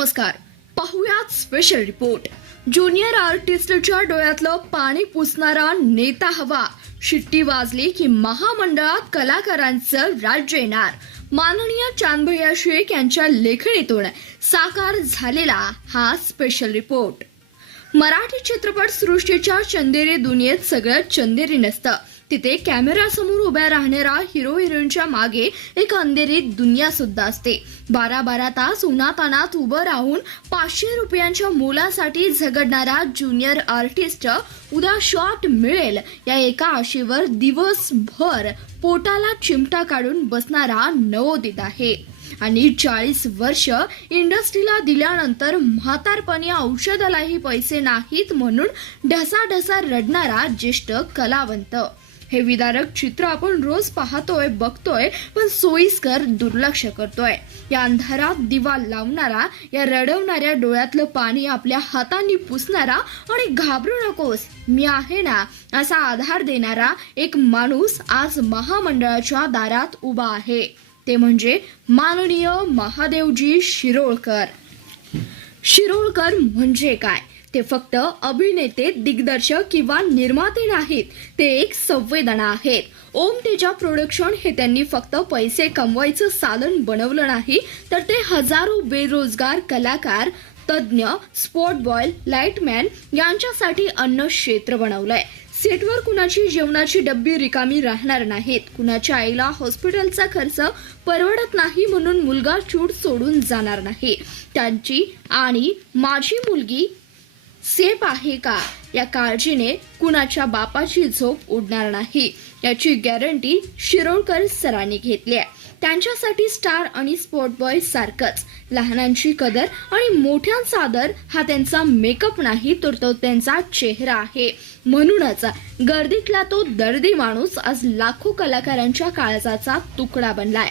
नमस्कार. पाहुयात special report. Junior आर्टिस्टच्या डोळ्यातलं पाणी पुसणारा नेता हवा. शिट्टी वाजली की महामंडळात कलाकारांचं राज्य येणार. माननीय चांदभैया शेख यांच्या लेखणीतून साकार झालेला हा स्पेशल रिपोर्ट. मराठी चित्रपट सृष्टीच्या चंदेरी दुनियेत सगळं चंदेरी नसतं. तिथे कॅमेऱ्यासमोर उभ्या राहणाऱ्या हिरो हिरोईनच्या मागे एक अंधेरी दुनिया सुद्धा असते. 12 तास उन्हातानात उभं राहून 500 रुपयांच्या मोलासाठी झगडणारा ज्युनियर आर्टिस्ट उद्या शॉट मिळेल या एका आशेवर दिवसभर पोटाला चिमटा काढून बसणारा नवोदित आहे. आणि 40 वर्ष इंडस्ट्रीला दिल्यानंतर म्हातारपणी औषधालाही पैसे नाहीत म्हणून ढसाढसा रडणारा ज्येष्ठ कलावंत. हे विदारक चित्र आपण रोज पाहतोय, बघतोय, पण सोयीस्कर दुर्लक्ष करतोय. या अंधारात दिवा लावणारा, या रडवणाऱ्या डोळ्यातलं पाणी आपल्या हातांनी पुसणारा आणि घाबरू नकोस मी आहे ना असा आधार देणारा एक माणूस आज महामंडळाच्या दारात उभा आहे. ते म्हणजे माननीय महादेवजी शिरोळकर. शिरोळकर म्हणजे काय? ते फक्त अभिनेते, दिग्दर्शक किंवा निर्माते नाहीत. ते एक संवेदना आहेत. ओम तेजा प्रोडक्शन हे त्यांनी फक्त पैसे कमवायचं साधन बनवलं नाही, तर ते हजारो बेरोजगार कलाकार, तज्ञ, स्पॉट बॉय, लाईटमॅन यांच्यासाठी अन्न क्षेत्र बनवलंय. सेटवर कुणाची जेवणाची डब्बी रिकामी राहणार नाहीत. कुणाच्या आईला हॉस्पिटलचा खर्च परवडत नाही म्हणून मुलगा चूड सोडून जाणार नाही. त्यांची आणि माझी मुलगी सेफ आहे का या काळजीने कुणाच्या बापाची झोप उडणार नाही याची गॅरंटी शिरोळकर सरांनी घेतली आहे. त्यांच्यासाठी स्टार आणि स्पॉट बॉय सारखंच लहानांची कदर आणि मोठ्यांचा आदर हा त्यांचा मेकअप नाही, तर तो त्यांचा चेहरा आहे. म्हणूनच गर्दीतला तो दर्दी माणूस आज लाखो कलाकारांच्या काळजाचा तुकडा बनलाय.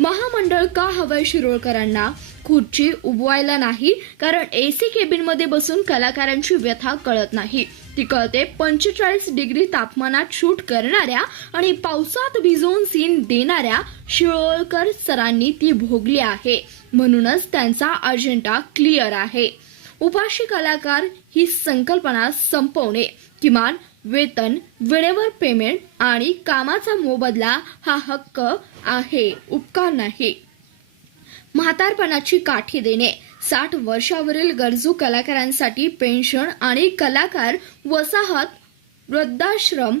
महामंडळ का हवंय शिरोळकरांना? खुर्ची उभवायला नाही, कारण एसी केबिन मध्ये बसून कलाकारांची व्यथा कळत नाही. ती कळते 45 डिग्री तापमानात शूट करणाऱ्या आणि पावसात भिजवून सीन देणाऱ्या शिरोळकर सरांनी ती भोगली आहे. म्हणूनच त्यांचा अजेंडा क्लिअर आहे. उपाशी कलाकार ही संकल्पना संपवणे. किमान वेतन, वेळेवर पेमेंट आणि कामाचा मोबदला हा हक्क आहे, उपकार नाही. म्हातारपणाची काठी देणे. 60 वर्षावरील गरजू कलाकारांसाठी पेन्शन आणि कलाकार वसाहत, वृद्धाश्रम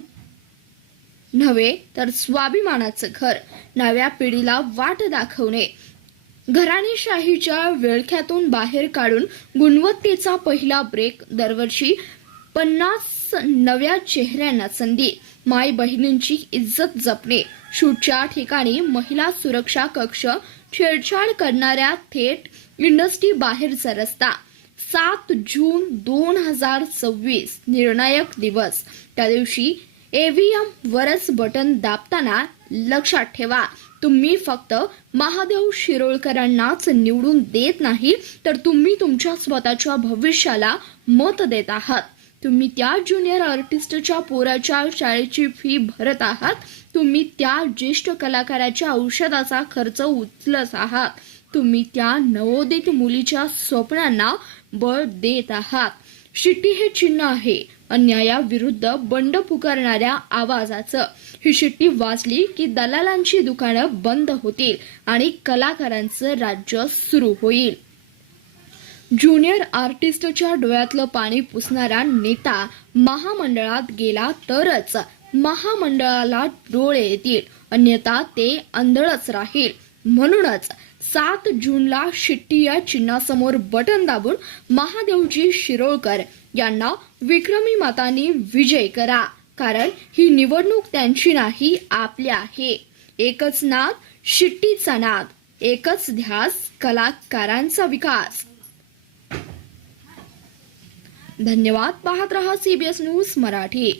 नव्हे तर स्वाभिमानाचं घर. नव्या पिढीला वाट दाखवणे. घराणेशाहीच्या विळख्यातून बाहेर काढून गुणवत्तेचा पहिला ब्रेक. दरवर्षी 50 नव्या चेहऱ्यांना संधी. माई बहिणींची इज्जत जपणे. शूटच्या ठिकाणी महिला सुरक्षा कक्ष. छेडछाड करणाऱ्या थेट इंडस्ट्री बाहेरचा रस्ता. 7 जून 2024 निर्णायक दिवस. त्या दिवशी EVM वरच बटन दाबताना लक्षात ठेवा, तुम्ही फक्त महादेव शिरोळकरांनाच निवडून देत नाही, तर तुम्ही तुमच्या स्वतःच्या भविष्याला मत देत आहात. तुम्ही त्या ज्युनियर आर्टिस्टच्या पोराच्या शाळेची फी भरत आहात. तुम्ही त्या ज्येष्ठ कलाकाराच्या औषधाचा खर्च उचलत आहात. तुम्ही त्या नवोदित मुलीच्या स्वप्नांना बळ देत आहात. शिट्टी हे चिन्ह आहे अन्यायाविरुद्ध बंड पुकारणाऱ्या आवाजाचं. ही शिट्टी वाजली की दलालांची दुकानं बंद होतील आणि कलाकारांचं राज्य सुरू होईल. ज्युनियर आर्टिस्टच्या डोळ्यातलं पाणी पुसणारा नेता महामंडळात गेला तरच महामंडळाला डोळे येतील, अन्यथा ते आंधळच राहील. म्हणूनच 7 जूनला शिट्टी या चिन्हासमोर बटन दाबून महादेवजी शिरोळकर यांना विक्रमी मतांनी विजय करा. कारण ही निवडणूक त्यांची नाही, आपली आहे. एकच नाद, शिट्टीचा नाद. एकच ध्यास, कलाकारांचा विकास. धन्यवाद. पाहत रहा CBS न्यूज मराठी.